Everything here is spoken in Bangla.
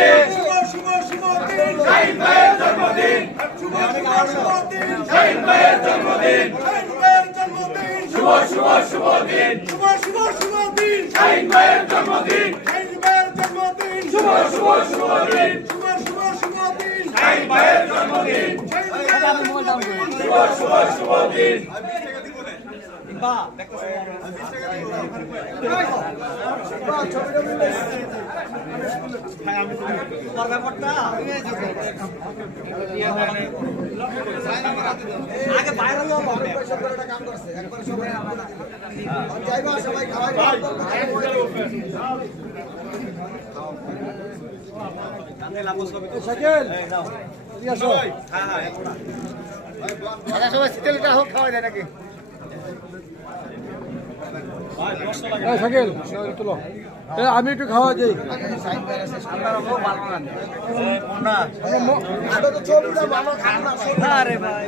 জন্মদিন শুভ শুভ দিন শাহিন ভাইয়ের জন্মদিন শুভ শুভ দিন শাহিন ভাইয়ের জন্মদিন শুভ শুভ শুভ দিন শাহিন ভাইয়ের জন্মদিন শুভ শুভ শুভ দিন শাহিন ভাইয়ের জন্মদিন শুভ শুভ শুভ দিন আগে বাইরে কাম করছে একবার সবাই যাইবা সবাই খাওয়াই সবাই শীতলটা হোক খাওয়া যায় নাকি আমি একটু খাওয়া যাই আরে ভাই